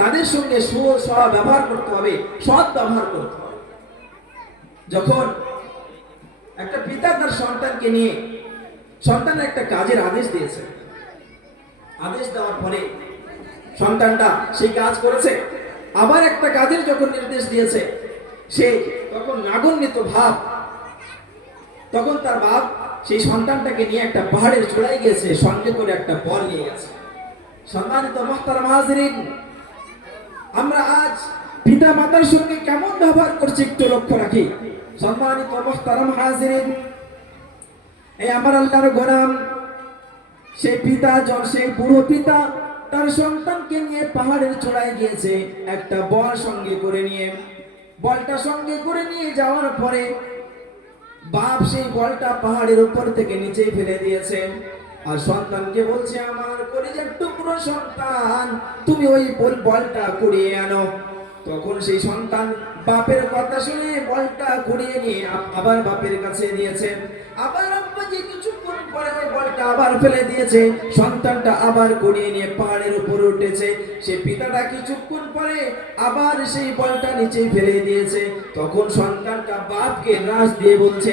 তাদের সঙ্গে ব্যবহার করতে হবে, সৎ ব্যবহার করতে হবে। যখন একটা পিতা তার সন্তানকে নিয়ে সন্তানের একটা কাজের আদেশ দিয়েছে, আদেশ দেওয়ার পরে সন্তানটা সেই কাজ করেছে, আবার একটা কাজের যখন নির্দেশ দিয়েছে, সে তখন রাগান্বিত ভাব, তখন তার বাপ সেই সন্তানটাকে নিয়ে একটা পাহাড়ের চূড়ায় গিয়েছে, সঙ্গে করে একটা বল নিয়ে গেছে। সম্মানিত মুহতারাম হাজিরিন, আমরা আজ পিতা মাতার সঙ্গে কেমন ব্যবহার করছি একটু লক্ষ্য রাখি। সম্মানিত মুহতারাম হাজিরিন, এই আমার আল্লাহর গোলাম, সেই পিতা, সেই বুড়ো পিতা তার সন্তানকে নিয়ে পাহাড়ের চূড়ায় গিয়েছে, একটা বল সঙ্গে করে নিয়ে, বলটা সঙ্গে করে নিয়ে যাওয়ার পরে বাপ সেই বলটা পাহাড়ের উপর থেকে নিচে ফেলে দিয়েছে, আর সন্তানকে বলছে, আমার কলিজার টুকরো সন্তান, তুমি ওই বলটা কুড়িয়ে আনো। তখন সেই সন্তান বাপের কথা শুনে বলটা কুড়িয়ে নিয়ে আবার বাপের কাছে দিয়েছে, আবার আব্বাজি কিছুক্ষণ পরে ওই বলটা আবার ফেলে দিয়েছে, সন্তানটা আবার কুড়িয়ে নিয়ে পাহাড়ের উপরে উঠেছে, সে পিতাটা কিছুক্ষণ পরে আবার সেই বলটা নিচে ফেলে দিয়েছে। তখন সন্তানটা বাপকে রাশ দিয়ে বলছে,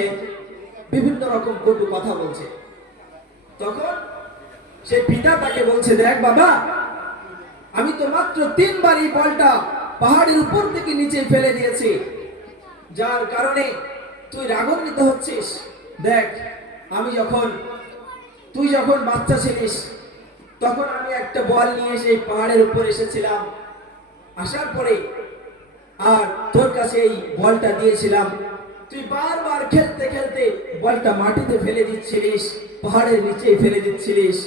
বিভিন্ন রকম কটু কথা বলছে। তখন সে পিতা তাকে বলছে, দেখ বাবা, আমি তো মাত্র 3 বার এই বলটা পাহাড়ের উপর থেকে নিচে ফেলে দিয়েছি, যার কারণে তুই রাগান্বিত হচ্ছিস। দেখ, তুই যখন বাচ্চা ছিলিস, তখন আমি একটা বল নিয়ে সেই পাহাড়ের উপর এসেছিলাম, আসার পরে আর তোর কাছে এই বলটা দিয়েছিলাম, তুই বারবার খেলতে খেলতে বলটা মাটিতে ফেলে দিচ্ছিলিস, পাহাড়ের নিচে ফেলে দিচ্ছিলিস,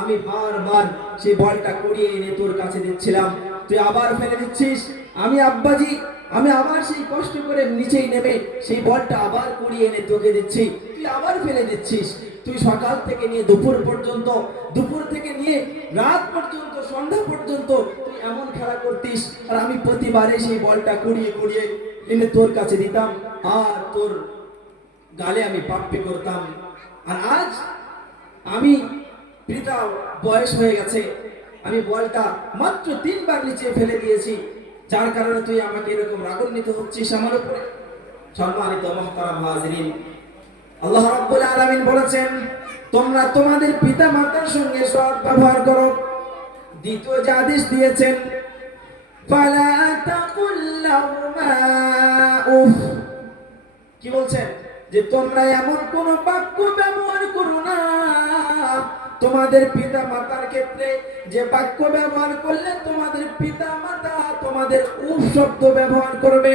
আমি বারবার সেই বলটা কুড়িয়ে এনে তোর কাছে দিচ্ছিলাম, তুই আবার ফেলে দিচ্ছিস। আমি আবার সেই কষ্ট করে নিচেই নেমে সেই বলটা আবার কুড়িয়ে এনে তোকে দিচ্ছি, তুই আবার ফেলে দিচ্ছিস। তুই সকাল থেকে নিয়ে দুপুর থেকে নিয়ে রাত পর্যন্ত, সন্ধ্যা পর্যন্ত তুই এমন খেলা করতিস, আর আমি প্রতিবারে সেই বলটা কুড়িয়ে কুড়িয়ে এনে তোর কাছে দিতাম, আর তোর গালে আমি পাপ্পি করতাম। আর আজ আমি পিতা, বয়স হয়ে গেছে, আমি বলটা মাত্র 3 বার নিচে ফেলে দিয়েছি, যার কারণে তুই আমাকে এরকম রাগান্বিত হচ্ছিস আমার উপরে। সম্মানিত মুহতারাম হাজিরিন, আল্লাহ রাব্বুল আলামিন বলেছেন, তোমরা তোমাদের পিতা মাতার সঙ্গে সৎ ব্যবহার করো। দ্বিতীয় যে আদেশ দিয়েছেন, ফালা তাকুল লাহুমা উফ, কি বলছেন? যে তোমরা এমন কোন বাক্য ব্যবহার করো না তোমাদের পিতা মাতার ক্ষেত্রে, যে বাক্য ব্যবহার করলে তোমাদের পিতা মাতা তোমাদের উফ শব্দ ব্যবহার করবে।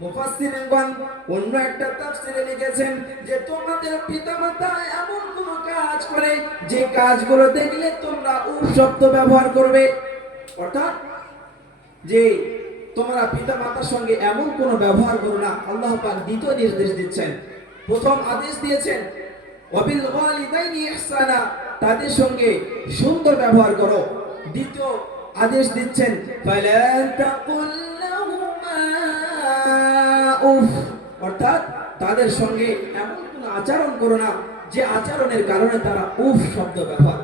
মুফাসসিরিনগণ অন্য একটা তাফসীরে লিখেছেন যে তোমাদের পিতামাতা এমন কোন কাজ করে যে কাজগুলো দেখলে তোমরা উফ শব্দ ব্যবহার করবে, অর্থাৎ যে তোমরা পিতামাতার সঙ্গে এমন কোন ব্যবহার করো না। আল্লাহ পাক দ্বিতীয় নির্দেশ দিচ্ছেন, প্রথম আদেশ দিয়েছেন ওয়াবিল ওয়ালিদাইনি ইহসানা, তাদের সঙ্গে সুন্দর ব্যবহার করো। দ্বিতীয় আদেশ দিচ্ছেন ফালা তাকুল উফ, অর্থাৎ তাদের সঙ্গে এমন কোন আচরণ করো না যে আচরণের কারণে তারা উফ শব্দ ব্যবহার